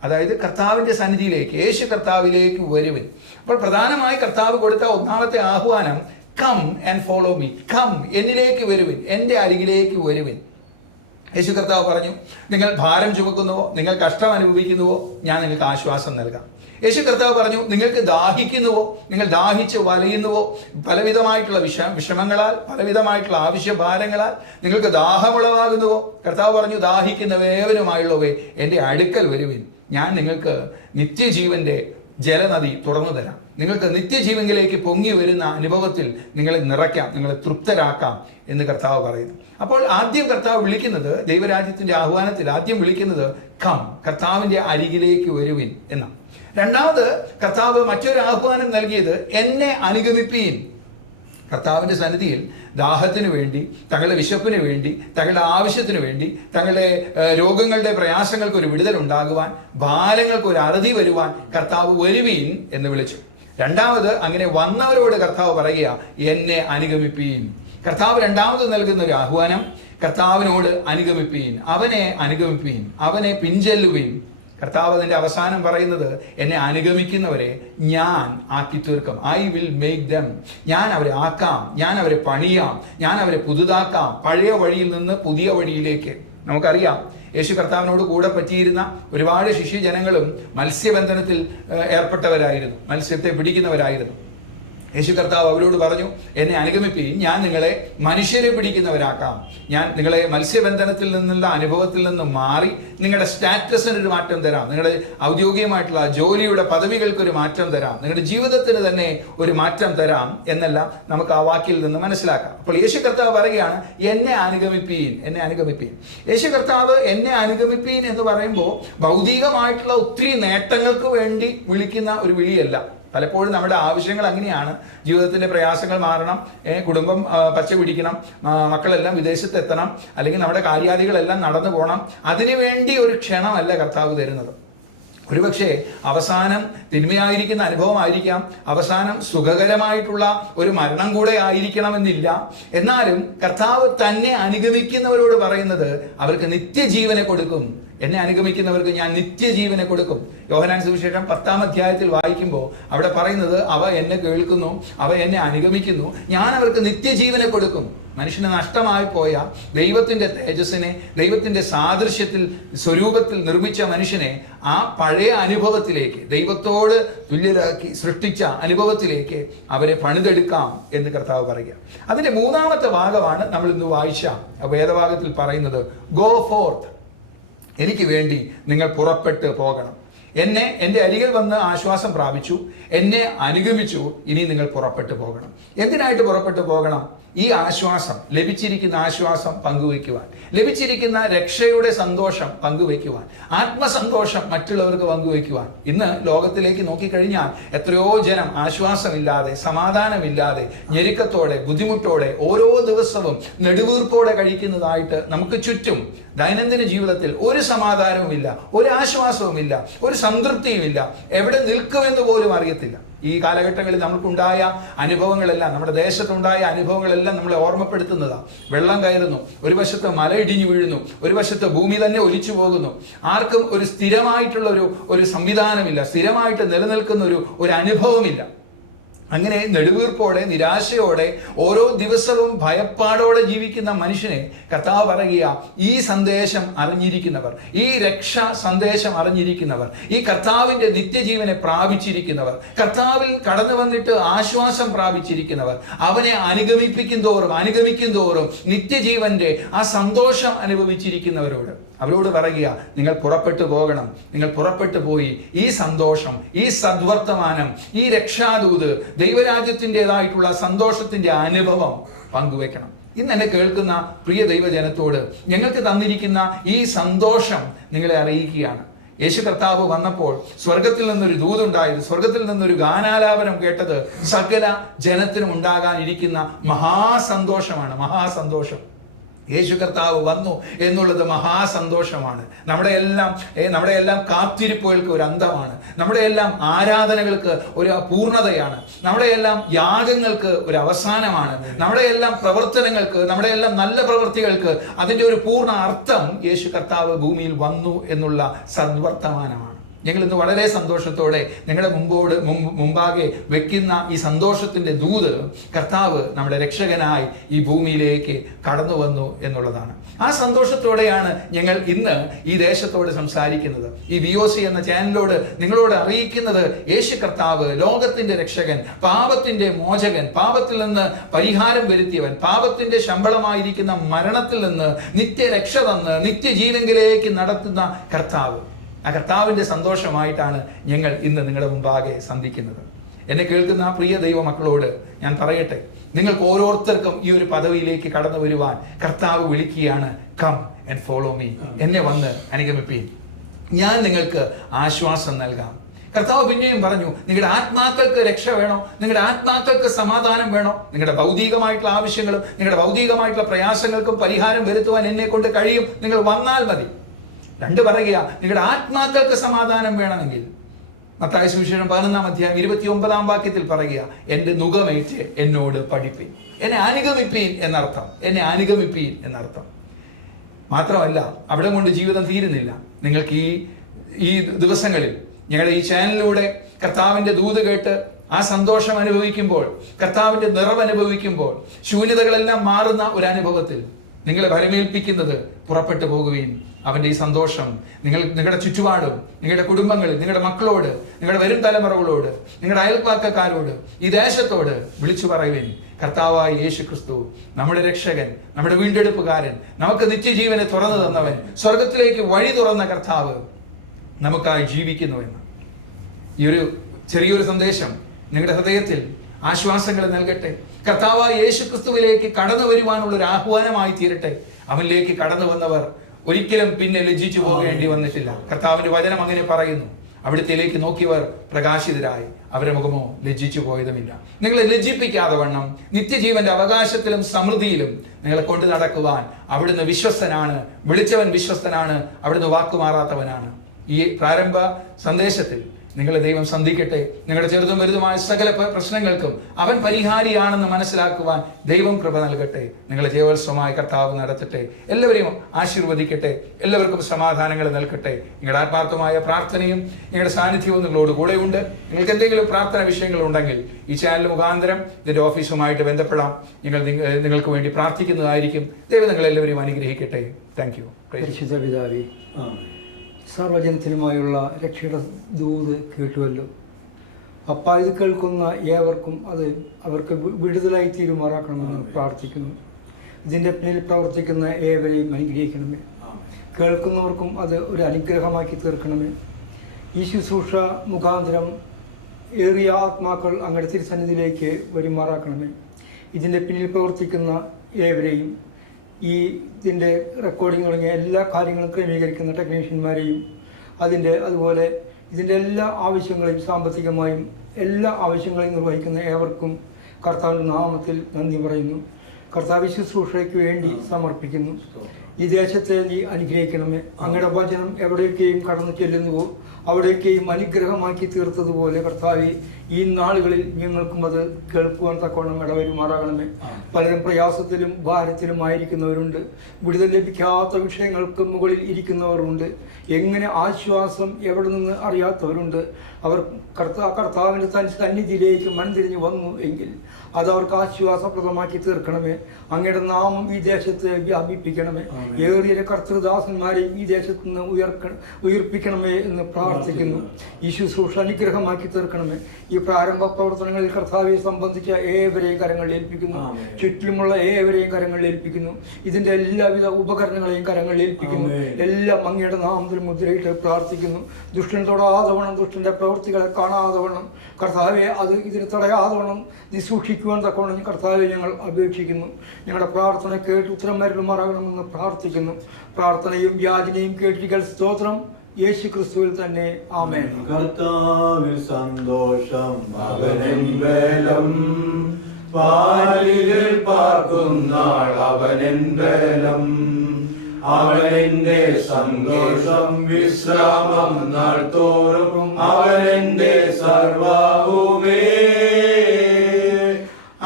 അതായത് കർത്താവിന്റെ സന്നിധിയിലേക്ക്, യേശു കർത്താവിലേക്ക് വരുവിൻ. അപ്പോൾ പ്രധാനമായി കർത്താവ് കൊടുത്ത ഒന്നാമത്തെ ആഹ്വാനം come and follow me, come, എന്നിലേക്ക് വരുവിൻ, എൻ്റെ അരികിലേക്ക് വരുവിൻ. യേശു കർത്താവ് പറഞ്ഞു, നിങ്ങൾ ഭാരം ചുമക്കുന്നുവോ, നിങ്ങൾ കഷ്ടം അനുഭവിക്കുന്നുവോ, ഞാൻ നിങ്ങൾക്ക് ആശ്വാസം നൽകാം. യേശു കർത്താവ് പറഞ്ഞു, നിങ്ങൾക്ക് ദാഹിക്കുന്നുവോ, നിങ്ങൾ ദാഹിച്ച് വലയുന്നുവോ, പലവിധമായിട്ടുള്ള വിഷമങ്ങളാൽ, പലവിധമായിട്ടുള്ള ആവശ്യഭാരങ്ങളാൽ നിങ്ങൾക്ക് ദാഹമുളവാകുന്നുവോ, കർത്താവ് പറഞ്ഞു, ദാഹിക്കുന്നവേവനുമായുള്ളവേ എൻ്റെ അടുക്കൽ വരുവിൻ, ഞാൻ നിങ്ങൾക്ക് നിത്യജീവന്റെ ജലനദി തുറന്നു തരാം, നിങ്ങൾക്ക് നിത്യജീവനിലേക്ക് പൊങ്ങി വരുന്ന അനുഭവത്തിൽ നിങ്ങളെ നിറയ്ക്കാം, നിങ്ങളെ തൃപ്തരാക്കാം എന്ന് കർത്താവ് പറയുന്നു. അപ്പോൾ ആദ്യം കർത്താവ് വിളിക്കുന്നത്, ദൈവരാജ്യത്തിന്റെ ആഹ്വാനത്തിൽ ആദ്യം വിളിക്കുന്നത് കം, കർത്താവിന്റെ അരികിലേക്ക് വരുവിൻ എന്നാണ്. രണ്ടാമത് കർത്താവ് മറ്റൊരു ആഹ്വാനം നൽകിയത് എന്നെ അനുഗമിപ്പീൻ. കർത്താവിന്റെ സന്നിധിയിൽ ദാഹത്തിന് വേണ്ടി, തങ്ങളുടെ വിശപ്പിന് വേണ്ടി, തങ്ങളുടെ ആവശ്യത്തിന് വേണ്ടി, തങ്ങളുടെ രോഗങ്ങളുടെ പ്രയാസങ്ങൾക്ക് ഒരു വിടുതൽ ഉണ്ടാകുവാൻ, ഭാരങ്ങൾക്ക് ഒരു അറുതി വരുവാൻ കർത്താവ് വരുവീൻ എന്ന് വിളിച്ചു. രണ്ടാമത് അങ്ങനെ വന്നവരോട് കർത്താവ് പറയുക, എന്നെ അനുഗമിപ്പീൻ. കർത്താവ് രണ്ടാമത് നൽകുന്ന ഒരു ആഹ്വാനം, കർത്താവിനോട് അനുഗമിപ്പീൻ, അവനെ അനുഗമിപ്പീൻ, അവനെ പിൻചെല്ലുവീൻ. കർത്താവ് അതിന്റെ അവസാനം പറയുന്നത്, എന്നെ അനുഗമിക്കുന്നവരെ ഞാൻ ആക്കി തീർക്കും, ഐ വിൽ മേക്ക് ദം. ഞാൻ അവരെ ആക്കാം, ഞാൻ അവരെ പണിയാം, ഞാൻ അവരെ പുതുതാക്കാം, പഴയ വഴിയിൽ നിന്ന് പുതിയ വഴിയിലേക്ക്. നമുക്കറിയാം, യേശു കർത്താവിനോട് കൂടെ പറ്റിയിരുന്ന ഒരുപാട് ശിഷ്യജനങ്ങളും മത്സ്യബന്ധനത്തിൽ ഏർപ്പെട്ടവരായിരുന്നു, മത്സ്യത്തെ പിടിക്കുന്നവരായിരുന്നു. യേശു കർത്താവ് അവരോട് പറഞ്ഞു, എന്നെ അനുഗമിപ്പീൻ, ഞാൻ നിങ്ങളെ മനുഷ്യരെ പിടിക്കുന്നവരാക്കാം. ഞാൻ നിങ്ങളെ മത്സ്യബന്ധനത്തിൽ നിന്നുള്ള അനുഭവത്തിൽ നിന്ന് മാറി നിങ്ങളുടെ സ്റ്റാറ്റസിന് ഒരു മാറ്റം തരാം, നിങ്ങളുടെ ഔദ്യോഗികമായിട്ടുള്ള ജോലിയുടെ പദവികൾക്കൊരു മാറ്റം തരാം, നിങ്ങളുടെ ജീവിതത്തിന് തന്നെ ഒരു മാറ്റം തരാം എന്നെല്ലാം നമുക്ക് ആ വാക്കിൽ നിന്ന് മനസ്സിലാക്കാം. അപ്പോൾ യേശു കർത്താവ് പറയുകയാണ്, എന്നെ അനുഗമിപ്പീൻ, എന്നെ അനുഗമിപ്പീൻ. യേശു കർത്താവ് എന്നെ അനുഗമിപ്പീൻ എന്ന് പറയുമ്പോൾ ഭൗതികമായിട്ടുള്ള ഒത്തിരി നേട്ടങ്ങൾക്ക് വേണ്ടി വിളിക്കുന്ന ഒരു വിളിയല്ല. പലപ്പോഴും നമ്മുടെ ആവശ്യങ്ങൾ അങ്ങനെയാണ്. ജീവിതത്തിന്റെ പ്രയാസങ്ങൾ മാറണം, കുടുംബം പച്ച പിടിക്കണം, മക്കളെല്ലാം വിദേശത്ത് എത്തണം, അല്ലെങ്കിൽ നമ്മുടെ കാര്യാദികളെല്ലാം നടന്നു പോകണം. അതിനുവേണ്ടി ഒരു ക്ഷണമല്ല കർത്താവ് തരുന്നത്. ഒരുപക്ഷെ അവസാനം തിന്മയായിരിക്കുന്ന അനുഭവമായിരിക്കാം, അവസാനം സുഖകരമായിട്ടുള്ള ഒരു മരണം കൂടെ ആയിരിക്കണമെന്നില്ല. എന്നാലും കർത്താവ് തന്നെ അനുഗമിക്കുന്നവരോട് പറയുന്നത് അവർക്ക് നിത്യജീവനെ കൊടുക്കും. എന്നെ അനുഗമിക്കുന്നവർക്ക് ഞാൻ നിത്യജീവനെ കൊടുക്കും. യോഹന്നാൻ സുവിശേഷം 10-ാം അധ്യായത്തിൽ വായിക്കുമ്പോൾ അവിടെ പറയുന്നത്, അവ എന്നെ കേൾക്കുന്നു, അവ എന്നെ അനുഗമിക്കുന്നു, ഞാൻ അവർക്ക് നിത്യജീവനെ കൊടുക്കും. മനുഷ്യന് നഷ്ടമായി പോയ ദൈവത്തിന്റെ തേജസ്സിനെ, ദൈവത്തിന്റെ സാദൃശ്യത്തിൽ സ്വരൂപത്തിൽ നിർമ്മിച്ച മനുഷ്യനെ ആ പഴയ അനുഭവത്തിലേക്ക്, ദൈവത്തോട് തുല്യരാക്കി സൃഷ്ടിച്ച അനുഭവത്തിലേക്ക് അവരെ പണിതെടുക്കാം എന്ന് കർത്താവ് പറയുക. അതിന്റെ 3-ാമത്തെ ഭാഗമാണ് നമ്മൾ ഇന്ന് വായിച്ച വേദഭാഗത്തിൽ പറയുന്നത്, ഗോ ഫോർത്ത്, എനിക്ക് വേണ്ടി നിങ്ങൾ പുറപ്പെട്ട് പോകണം. എൻ്റെ അരികിൽ വന്ന് ആശ്വാസം പ്രാപിച്ചു, എന്നെ അനുഗമിച്ചു, ഇനി നിങ്ങൾ പുറപ്പെട്ടു പോകണം. എന്തിനായിട്ട് പുറപ്പെട്ടു പോകണം? ഈ ആശ്വാസം, ലഭിച്ചിരിക്കുന്ന ആശ്വാസം പങ്കുവയ്ക്കുവാൻ, ലഭിച്ചിരിക്കുന്ന രക്ഷയുടെ സന്തോഷം പങ്കുവയ്ക്കുവാൻ, ആത്മസന്തോഷം മറ്റുള്ളവർക്ക് പങ്കുവയ്ക്കുവാൻ. ഇന്ന് ലോകത്തിലേക്ക് നോക്കിക്കഴിഞ്ഞാൽ എത്രയോ ജനം ആശ്വാസമില്ലാതെ, സമാധാനമില്ലാതെ, ഞെരുക്കത്തോടെ, ബുദ്ധിമുട്ടോടെ, ഓരോ ദിവസവും നെടുവീർപ്പോടെ കഴിക്കുന്നതായിട്ട് നമുക്ക് ചുറ്റും ദൈനംദിന ജീവിതത്തിൽ ഒരു സമാധാനവുമില്ല, ഒരു ആശ്വാസവുമില്ല, ഒരു സംതൃപ്തിയുമില്ല, എവിടെ നിൽക്കുമെന്ന് പോലും അറിയത്തില്ല. ഈ കാലഘട്ടങ്ങളിൽ നമുക്കുണ്ടായ അനുഭവങ്ങളെല്ലാം, നമ്മുടെ ദേശത്തുണ്ടായ അനുഭവങ്ങളെല്ലാം നമ്മളെ ഓർമ്മപ്പെടുത്തുന്നതാണ്. വെള്ളം കയറുന്നു, ഒരു വശത്ത് മല ഇടിഞ്ഞു വീഴുന്നു, ഒരു വശത്ത് ഭൂമി തന്നെ ഒലിച്ചു പോകുന്നു. ആർക്കും ഒരു സ്ഥിരമായിട്ടുള്ള ഒരു സംവിധാനമില്ല, സ്ഥിരമായിട്ട് നിലനിൽക്കുന്ന ഒരു അനുഭവമില്ല. അങ്ങനെ നെടുവീർപ്പോടെ, നിരാശയോടെ, ഓരോ ദിവസവും ഭയപ്പാടോടെ ജീവിക്കുന്ന മനുഷ്യനെ കർത്താവ് പറയുക, ഈ സന്ദേശം അറിഞ്ഞിരിക്കുന്നവർ, ഈ രക്ഷ സന്ദേശം അറിഞ്ഞിരിക്കുന്നവർ, ഈ കർത്താവിന്റെ നിത്യജീവനെ പ്രാപിച്ചിരിക്കുന്നവർ, കർത്താവിൽ കടന്നു വന്നിട്ട് ആശ്വാസം പ്രാപിച്ചിരിക്കുന്നവർ, അവനെ അനുഗമിക്കും തോറും നിത്യജീവന്റെ ആ സന്തോഷം അനുഭവിച്ചിരിക്കുന്നവരോട് അവരോട് പറയുക, നിങ്ങൾ പുറപ്പെട്ടു പോകണം. നിങ്ങൾ പുറപ്പെട്ടു പോയി ഈ സന്തോഷം, ഈ സദ്വർത്തമാനം, ഈ രക്ഷാദൂത്, ദൈവരാജ്യത്തിൻ്റെതായിട്ടുള്ള സന്തോഷത്തിന്റെ അനുഭവം പങ്കുവെക്കണം. ഇന്ന് എന്നെ കേൾക്കുന്ന പ്രിയ ദൈവജനത്തോട് ഞങ്ങൾക്ക് തന്നിരിക്കുന്ന ഈ സന്തോഷം നിങ്ങളെ അറിയിക്കുകയാണ്. യേശു കർത്താവ് വന്നപ്പോൾ സ്വർഗത്തിൽ നിന്നൊരു ദൂതുണ്ടായത്, സ്വർഗത്തിൽ നിന്നൊരു ഗാനാലാപനം കേട്ടത് സകല ജനത്തിനും ഉണ്ടാകാനിരിക്കുന്ന മഹാസന്തോഷമാണ്. മഹാസന്തോഷം. യേശു കർത്താവ് വന്നു എന്നുള്ളത് മഹാസന്തോഷമാണ്. നമ്മുടെ എല്ലാം കാത്തിരിപ്പുകൾക്ക് ഒരു അന്തമാണ്. നമ്മുടെ എല്ലാം ആരാധനകൾക്ക് ഒരു പൂർണ്ണതയാണ്. നമ്മുടെ എല്ലാം യാഗങ്ങൾക്ക് ഒരു അവസാനമാണ്. നമ്മുടെ എല്ലാം പ്രവർത്തനങ്ങൾക്ക്, നമ്മുടെ എല്ലാം നല്ല പ്രവൃത്തികൾക്ക് അതിൻ്റെ ഒരു പൂർണ്ണ അർത്ഥം യേശു കർത്താവ് ഭൂമിയിൽ വന്നു എന്നുള്ള സദ്വർത്തമാനമാണ്. ഞങ്ങൾ ഇന്ന് വളരെ സന്തോഷത്തോടെ നിങ്ങളുടെ മുമ്പാകെ വെക്കുന്ന ഈ സന്തോഷത്തിന്റെ ദൂത് കർത്താവ് നമ്മുടെ രക്ഷകനായി ഈ ഭൂമിയിലേക്ക് കടന്നു വന്നു എന്നുള്ളതാണ്. ആ സന്തോഷത്തോടെയാണ് ഞങ്ങൾ ഇന്ന് ഈ ദേശത്തോട് സംസാരിക്കുന്നത്. ഈ VOC എന്ന ചാനലിനോട് നിങ്ങളോട് അറിയിക്കുന്നത്, യേശു കർത്താവ് ലോകത്തിന്റെ രക്ഷകൻ, പാപത്തിന്റെ മോചകൻ, പാപത്തിൽ നിന്ന് പരിഹാരം വരുത്തിയവൻ, പാപത്തിന്റെ ശമ്പളമായിരിക്കുന്ന മരണത്തിൽ നിന്ന് നിത്യരക്ഷ തന്ന് നിത്യജീവങ്കിലേക്ക് നടത്തുന്ന കർത്താവ്. ആ കർത്താവിന്റെ സന്തോഷമായിട്ടാണ് ഞങ്ങൾ ഇന്ന് നിങ്ങളുടെ മുമ്പാകെ സന്ധിക്കുന്നത്. എന്നെ കേൾക്കുന്ന പ്രിയ ദൈവ മക്കളോട് ഞാൻ പറയട്ടെ, നിങ്ങൾക്ക് ഓരോരുത്തർക്കും ഈ ഒരു പദവിയിലേക്ക് കടന്നു വരുവാൻ കർത്താവ് വിളിക്കുകയാണ്. കം ആൻഡ് ഫോളോ മീ, എന്നെ വന്ന് അനുഗമിപ്പീൻ, ഞാൻ നിങ്ങൾക്ക് ആശ്വാസം നൽകാം. കർത്താവ് പിന്നെയും പറഞ്ഞു, നിങ്ങളുടെ ആത്മാക്കൾക്ക് രക്ഷ വേണോ, നിങ്ങളുടെ ആത്മാക്കൾക്ക് സമാധാനം വേണോ, നിങ്ങളുടെ ഭൗതികമായിട്ടുള്ള ആവശ്യങ്ങളും നിങ്ങളുടെ ഭൗതികമായിട്ടുള്ള പ്രയാസങ്ങൾക്കും പരിഹാരം വരുത്തുവാൻ എന്നെ കൊണ്ട് കഴിയും, നിങ്ങൾ വന്നാൽ മതി. 2 പറയുക, നിങ്ങളുടെ ആത്മാക്കൾക്ക് സമാധാനം വേണമെങ്കിൽ മത്തായി സുവിശേഷം 11-ാം അധ്യായം 29-ാം വാക്യത്തിൽ പറയുക, എൻ്റെ നുകമേറ്റ് എന്നോട് പഠിപ്പീൻ, എന്നെ അനുഗമിപ്പീൻ എന്നർത്ഥം. എന്നെ അനുഗമിപ്പീൻ എന്നർത്ഥം. മാത്രമല്ല, അവിടെ കൊണ്ട് ജീവിതം തീരുന്നില്ല. നിങ്ങൾക്ക് ഈ ദിവസങ്ങളിൽ ഞങ്ങളുടെ ഈ ചാനലിലൂടെ കർത്താവിന്റെ ദൂത് കേട്ട് ആ സന്തോഷം അനുഭവിക്കുമ്പോൾ, കർത്താവിന്റെ നിറവ് അനുഭവിക്കുമ്പോൾ, ശൂന്യതകളെല്ലാം മാറുന്ന ഒരു അനുഭവത്തിൽ നിങ്ങളെ ഭരമേൽപ്പിക്കുന്നത്, പുറപ്പെട്ടു പോകുകയും അവന്റെ ഈ സന്തോഷം നിങ്ങളുടെ ചുറ്റുപാടും, നിങ്ങളുടെ കുടുംബങ്ങളിൽ, നിങ്ങളുടെ മക്കളോട്, നിങ്ങളുടെ വരും തലമുറകളോട്, നിങ്ങളുടെ അയൽപ്പാക്കക്കാരോട്, ഈ ദേശത്തോട് വിളിച്ചു പറയുവേൻ, കർത്താവായ യേശു ക്രിസ്തു നമ്മുടെ രക്ഷകൻ, നമ്മുടെ വീണ്ടെടുപ്പുകാരൻ, നമുക്ക് നിത്യജീവനെ തുറന്നു തന്നവൻ, സ്വർഗത്തിലേക്ക് വഴി തുറന്ന കർത്താവ് നമുക്കായി ജീവിക്കുന്നുവെന്ന്. ഈ ഒരു ചെറിയൊരു സന്ദേശം നിങ്ങളുടെ ഹൃദയത്തിൽ ആശ്വാസങ്ങൾ നൽകട്ടെ. കർത്താവായ യേശു ക്രിസ്തുവിലേക്ക് കടന്നു വരുവാനുള്ള ഒരു ആഹ്വാനമായി തീരട്ടെ. അവനിലേക്ക് കടന്നു വന്നവർ ഒരിക്കലും പിന്നെ ലജ്ജിച്ചു പോകേണ്ടി വന്നിട്ടില്ല. കർത്താവിന്റെ വചനം അങ്ങനെ പറയുന്നു. അവിടുത്തേക്ക് നോക്കിയവർ പ്രകാശിതരായി, അവരുടെ മുഖമോ ലജ്ജിച്ചു പോയതുമില്ല. നിങ്ങളെ ലജ്ജിപ്പിക്കാതെ വണ്ണം നിത്യജീവന്റെ അവകാശത്തിലും സമൃദ്ധിയിലും നിങ്ങളെ കൊണ്ട് നടക്കുവാൻ അവിടുന്ന് വിശ്വസ്തനാണ്. വിളിച്ചവൻ വിശ്വസ്തനാണ്. അവിടുന്ന് വാക്കുമാറാത്തവനാണ്. ഈ പ്രാരംഭ സന്ദേശത്തിൽ നിങ്ങളെ ദൈവം സന്ധിക്കട്ടെ. നിങ്ങളുടെ ചെറുതും വലുതുമായ സകല പ്രശ്നങ്ങൾക്കും അവൻ പരിഹാരിയാണെന്ന് മനസ്സിലാക്കുവാൻ ദൈവം കൃപ നൽകട്ടെ. നിങ്ങളെ ജയോത്സവമായ കർത്താവ് നടത്തട്ടെ. എല്ലാവരെയും ആശീർവദിക്കട്ടെ. എല്ലാവർക്കും സമാധാനങ്ങൾ നൽകട്ടെ. നിങ്ങളുടെ ആത്മാർത്ഥമായ പ്രാർത്ഥനയും നിങ്ങളുടെ സാന്നിധ്യവും നിങ്ങളോട് കൂടെയുണ്ട്. നിങ്ങൾക്ക് എന്തെങ്കിലും പ്രാർത്ഥന വിഷയങ്ങൾ ഉണ്ടെങ്കിൽ ഈ ചാനൽ മുഖാന്തരം ഇതിന്റെ ഓഫീസുമായിട്ട് ബന്ധപ്പെടാം. നിങ്ങൾക്ക് വേണ്ടി പ്രാർത്ഥിക്കുന്നതായിരിക്കും. ദൈവം നിങ്ങളെല്ലാവരെയും അനുഗ്രഹിക്കട്ടെ. Thank you. പരിശുദ്ധ പിതാവേ, സർവജനത്തിനുമായുള്ള രക്ഷയുടെ ദൂത് കേട്ടുവല്ലോ. അപ്പാ, ഇത് കേൾക്കുന്ന ഏവർക്കും അത് അവർക്ക് വിടുതലായി തീരുമാറാക്കണമെന്ന് പ്രാർത്ഥിക്കുന്നു. ഇതിൻ്റെ പിന്നിൽ പ്രവർത്തിക്കുന്ന ഏവരെയും അനുഗ്രഹിക്കണമേ. കേൾക്കുന്നവർക്കും അത് ഒരു അനുഗ്രഹമാക്കി തീർക്കണമേ. ഈ ശുശ്രൂഷ മുഖാന്തരം ഏറിയ ആത്മാക്കൾ അങ്ങയുടെ തിരുസന്നിധിയിലേക്ക് വരുമാറാക്കണമേ. ഇതിൻ്റെ പിന്നിൽ പ്രവർത്തിക്കുന്ന ഏവരെയും ഇതിൻ്റെ റെക്കോർഡിംഗ് തുടങ്ങിയ എല്ലാ കാര്യങ്ങളും ക്രമീകരിക്കുന്ന ടെക്നീഷ്യന്മാരെയും അതുപോലെ ഇതിൻ്റെ എല്ലാ ആവശ്യങ്ങളെയും സാമ്പത്തികമായും എല്ലാ ആവശ്യങ്ങളെയും നിർവഹിക്കുന്ന ഏവർക്കും കർത്താവിൻ്റെ നാമത്തിൽ നന്ദി പറയുന്നു. കർത്താവ് ശുശ്രൂഷയ്ക്ക് വേണ്ടി സമർപ്പിക്കുന്നു. ഈ ദേശത്തെ നീ അനുഗ്രഹിക്കണമേ. അങ്ങയുടെ വചനം എവിടെയൊക്കെയും കടന്നു ചെല്ലുന്നുവോ അവിടെയൊക്കെയും അനുഗ്രഹമാക്കി തീർത്തതുപോലെ കർത്താവെ, ഈ നാളുകളിൽ ഞങ്ങൾക്കും അത് കേൾക്കുവാൻ തക്കവണ്ണം ഇടവരുമാറാകണമേ. പലരും പ്രയാസത്തിലും ഭാരത്തിലുമായിരിക്കുന്നവരുണ്ട്. വിടുതൽ ലഭിക്കാത്ത വിഷയങ്ങൾക്ക് മുകളിൽ ഇരിക്കുന്നവരുണ്ട്. എങ്ങനെ ആശ്വാസം എവിടെ നിന്ന് അറിയാത്തവരുണ്ട്. അവർ കർത്താവിൻ്റെ സന്നിധിയിലേക്ക് മൺതിരിഞ്ഞ് വന്നു എങ്കിൽ അത് അവർക്ക് ആശ്വാസപ്രദമാക്കി തീർക്കണമേ. അങ്ങയുടെ നാമം ഈ ദേശത്ത് വ്യാപിപ്പിക്കണമേ. ഏറിയ കർത്തൃദാസന്മാരെയും ഈ ദേശത്ത് നിന്ന് ഉയർപ്പിക്കണമേ എന്ന് പ്രാർത്ഥിക്കുന്നു. ഈ ശുശ്രൂഷ അനുഗ്രഹമാക്കി തീർക്കണമേ. ഈ പ്രാരംഭ പ്രവർത്തനങ്ങളിൽ കർത്താവിനെ സംബന്ധിച്ച ഏവരെയും കരങ്ങളിൽ ഏൽപ്പിക്കുന്നു. ചുറ്റിലുമുള്ള ഏവരെയും കരങ്ങളിൽ ഏൽപ്പിക്കുന്നു. ഇതിൻ്റെ എല്ലാവിധ ഉപകരണങ്ങളെയും കരങ്ങളിൽ ഏൽപ്പിക്കുന്നു. എല്ലാം അങ്ങയുടെ നാമത്തിൽ മുദ്രയിട്ട് പ്രാർത്ഥിക്കുന്നു. ദുഷ്ടൻ തൊടാതവണ്ണം, ദുഷ്ടന്റെ പ്രവൃത്തികളെ കാണാതവണ്ണം കർത്താവെ, ഇതിന് തടയാതവണ്ണം നീ സൂക്ഷിക്കുവാൻ തക്കവണ്ണം കർത്താവെ ഞങ്ങൾ അപേക്ഷിക്കുന്നു. ഞങ്ങളുടെ പ്രാർത്ഥന കേട്ട് ഉത്തരം മരുളുമാറാകണമെന്ന് പ്രാർത്ഥിക്കുന്നു. പ്രാർത്ഥനയും യാചനയും കേട്ടിരിക്കൽ സ്തോത്രം യേശു ക്രിസ്തുവിൽ തന്നെ. ആമേൻ. കർത്താവിൽ സന്തോഷം അവനിൻ ബലം, പാലിൽ പാർക്കുന്നാൾ അവനിൻ ബലം, അവനെന്റെ സന്തോഷം വിശ്രാമം നാൾ തോറും അവനെന്റെ സർവ്വവുമേ,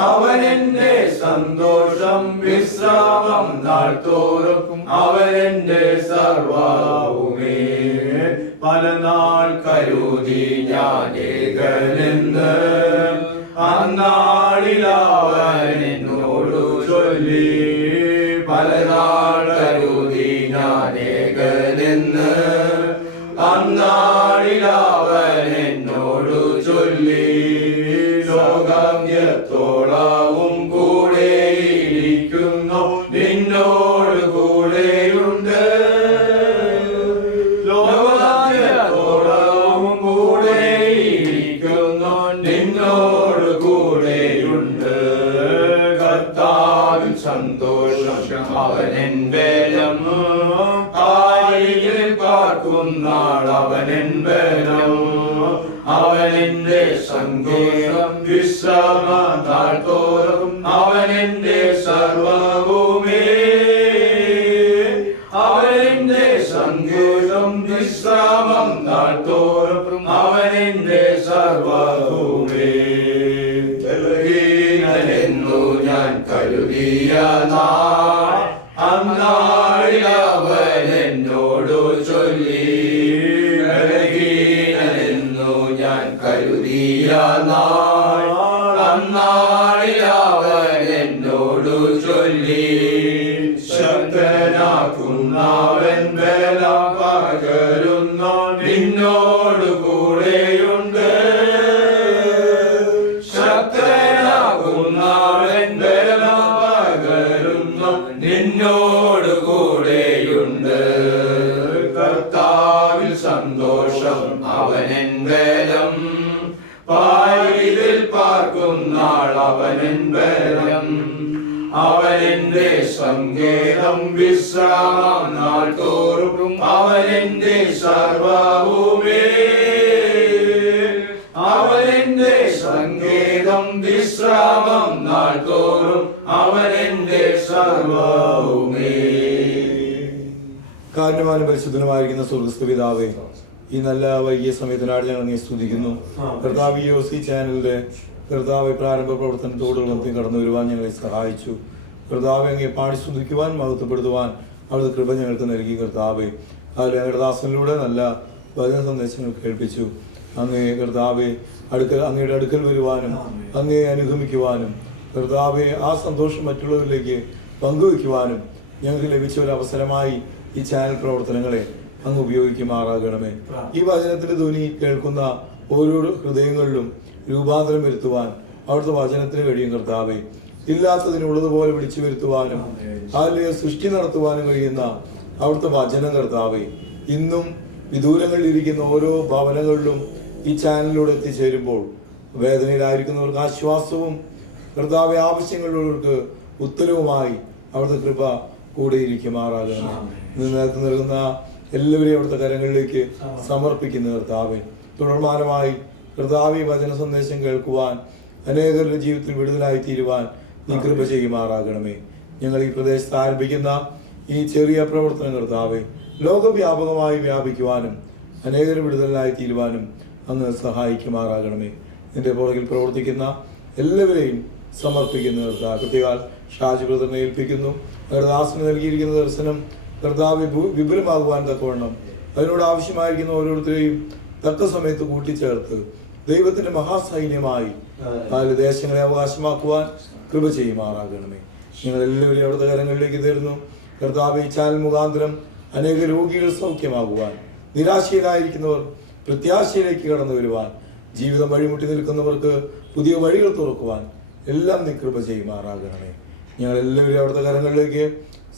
അവനെന്റെ സന്തോഷം വിശ്രാമം നാൾ തോറും അവനെന്റെ സർവ്വവുമേ. പല നാൾ കരുതി ഞാൻ ഏകനെന്ന് അന്നാളിൽ അവൻ എന്നോടു ചൊല്ലി, പല നാൾ കരുതി ഞാൻ ഏകനെന്ന് അന്നാളിൽ അവൻ എന്നോടു ചൊല്ലി, ലോകം എത്തോളവും കൂടെയിരിക്കുന്നു നിന്നോട് കൂടെയുണ്ട്, ലോകത്തോളവും കൂടെയിരിക്കുന്നു നിന്നോട് കൂടെയുണ്ട്. കർത്താവിൽ സന്തോഷം അവനെൻ ബലം, ആരിൽ പാർക്കുന്നാൾ അവനെൻ ബലം, അവനെന്റെ സന്തോഷം വിശ്രാമം നാൾ തോറും അവനെന്റെ സർവ്വവുമേ, അവനെന്റെ സന്തോഷം വിശ്രാമം നാൾ തോറും അവനെന്റെ സർവ്വവുമേ. ബലഹീനനെന്നു ഞാൻ കരുതിയ നാൾ അന്നാളിൽ അവൻ എന്നോടു ചൊല്ലി, ബലഹീനനെന്നു ഞാൻ കരുതിയ നാൾ അന്നാളിൽ അവൻ എന്നോടു ചൊല്ലി, ശക്തനാക്കുന്നവൻ ബലം പകരുന്നു നിന്നോട് കൂടെയുണ്ട്, ശക്തനാക്കുന്നവൻ ബലം പകരുന്നു നിന്നോട് കൂടെയുണ്ട്. കർത്താവിൽ സന്തോഷം അവനെൻ ബലം, പാലിൽ പാർക്കുന്നാൾ അവനെൻ ബലം, അവനെന്റെ സങ്കേതം വിശ്രാമം നാൾ തോറും അവനെന്റെ സർവ്വവുമേ, അവനെന്റെ സങ്കേതം വിശ്രാമം നാൾ തോറും അവനെന്റെ സർവ്വവുമേ. കാരണവാനും പരിശുദ്ധനുമായിരിക്കുന്ന സ്വർഗസ്ഥ പിതാവേ, ഈ നല്ല വൈകിയ സമയത്തിനാട് ഞങ്ങൾ അങ്ങേ സ്തുതിക്കുന്നു. കർത്താവ് യോസി ചാനലിന്റെ കർത്താവ് പ്രാരംഭ പ്രവർത്തനത്തോടുള്ള കടന്നു വരുവാൻ ഞങ്ങളെ സഹായിച്ചു. കർത്താവ് അങ്ങേ പാടി സ്തുതിക്കുവാൻ മഹത്വപ്പെടുത്തുവാൻ അവിടുത്തെ കൃപ ഞങ്ങൾക്ക് നൽകി. കർത്താവെ അതിൽ ഞങ്ങളുടെ ദാസനിലൂടെ നല്ല വചന സന്ദേശങ്ങൾ കേൾപ്പിച്ചു. അങ്ങേ കർത്താവെ അങ്ങയുടെ അടുക്കൽ വരുവാനും അങ്ങേ അനുഗമിക്കുവാനും കർത്താവെ ആ സന്തോഷം മറ്റുള്ളവരിലേക്ക് പങ്കുവയ്ക്കുവാനും ഞങ്ങൾക്ക് ലഭിച്ച ഒരു അവസരമായി ഈ ചാനൽ പ്രവർത്തനങ്ങളെ അങ്ങ് ഉപയോഗിക്കുമാറാകണമേ. ഈ വചനത്തിന്റെ ധ്വനി കേൾക്കുന്ന ഓരോ ഹൃദയങ്ങളിലും രൂപാന്തരം വരുത്തുവാൻ അവിടുത്തെ വചനത്തിന് കഴിയും. കർത്താവെ ഇല്ലാത്തതിനുള്ളതുപോലെ വിളിച്ചു വരുത്തുവാനും അതിൽ സൃഷ്ടി നടത്തുവാനും കഴിയുന്ന അവിടുത്തെ വചനം കർത്താവെ ഇന്നും വിദൂരങ്ങളിൽ ഇരിക്കുന്ന ഓരോ ഭവനങ്ങളിലും ഈ ചാനലിലൂടെ എത്തിച്ചേരുമ്പോൾ വേദനയിലായിരിക്കുന്നവർക്ക് ആശ്വാസവും കർത്താവെ ആവശ്യങ്ങളുള്ളവർക്ക് ഉത്തരവുമായി അവിടുത്തെ കൃപ കൂടെ ഇരിക്കുമാറാകണം. നിങ്ങൾക്ക് നൽകുന്ന എല്ലാവരെയും അവിടുത്തെ കരങ്ങളിലേക്ക് സമർപ്പിക്കുന്ന കർത്താവെ തുടർമാനമായി കർത്താവെ വചന സന്ദേശം കേൾക്കുവാൻ അനേകരുടെ ജീവിതത്തിൽ വിടുതലായി തീരുവാൻ നീ കൃപ ചെയ്യുമാറാകണമേ. ഞങ്ങൾ ഈ പ്രദേശത്ത് ആരംഭിക്കുന്ന ഈ ചെറിയ പ്രവർത്തനം കർത്താവെ ലോകവ്യാപകമായി വ്യാപിക്കുവാനും അനേകർ വിടുതലായി തീരുവാനും അങ്ങ് സഹായിക്കുമാറാകണമേ. നിന്റെ പുറകിൽ പ്രവർത്തിക്കുന്ന എല്ലാവരെയും സമർപ്പിക്കുന്ന കർത്താവ് കൃത്യകാൽ ഷാജി ബ്രദറിനെ ഏൽപ്പിക്കുന്നു. അവരുടെ ദാസന് നൽകിയിരിക്കുന്ന ദർശനം കർത്താവ് വിപുലമാകുവാൻ തക്കവണ്ണം അതിനോട് ആവശ്യമായിരിക്കുന്ന ഓരോരുത്തരെയും തക്ക സമയത്ത് കൂട്ടിച്ചേർത്ത് ദൈവത്തിന്റെ മഹാസൈന്യമായി നാല് ദേശങ്ങളെ അവകാശമാക്കുവാൻ കൃപ ചെയ്യുമാറാകണമേ. നിങ്ങൾ എല്ലാവരെയും അവിടുത്തെ കരങ്ങളിലേക്ക് തരുന്നു. കർത്താവ് ഈ ചാനൽ മുഖാന്തരം അനേക രോഗികൾ സൗഖ്യമാകുവാൻ, നിരാശയിലായിരിക്കുന്നവർ പ്രത്യാശയിലേക്ക് കടന്നു വരുവാൻ, ജീവിതം വഴിമുട്ടി നിൽക്കുന്നവർക്ക് പുതിയ വഴികൾ തുറക്കുവാൻ എല്ലാം നീ കൃപ ചെയ്യുമാറാകണമേ. ഞങ്ങൾ എല്ലാവരും അവിടുത്തെ കരങ്ങളിലേക്ക്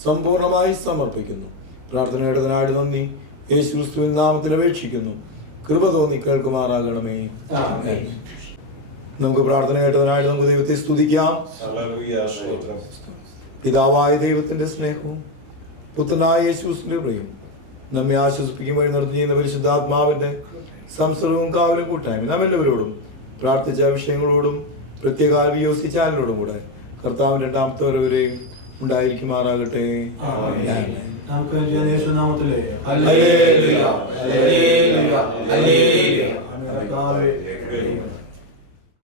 സമ്പൂർണമായി സമർപ്പിക്കുന്നു. പ്രാർത്ഥനയുടെ നാട് നന്ദി യേശു ക്രിസ്തുവിൻ നാമത്തിൽ അപേക്ഷിക്കുന്നു. കൃപ തോന്നി കേൾക്കുമാറാകണമേ. നമുക്ക് പ്രാർത്ഥന കേട്ടതിനായിട്ട് നമുക്ക് ദൈവത്തെ സ്തുതിക്കാം. പിതാവായ ദൈവത്തിന്റെ സ്നേഹവും പുത്രനായ യേശുവിന്റെ പ്രിയവും നമ്മെ ആശ്വസിപ്പിക്കും വഴി നടത്തി ചെയ്യുന്ന പരിശുദ്ധാത്മാവിന്റെ സംസർഗവും കാവലും കൂട്ടായ്മ നാം എല്ലാവരോടും പ്രാർത്ഥിച്ച വിഷയങ്ങളോടും പ്രത്യേക യോസി ചാനലിനോടും കൂടെ കർത്താവിന്റെ രണ്ടാമത്തെ വരവരെയും ഉണ്ടായിരിക്കുമാറാകട്ടെ. നമുക്ക് യേശുനാമത്തിലെ ഹല്ലേലൂയ ഹല്ലേലൂയ ഹല്ലേലൂയ.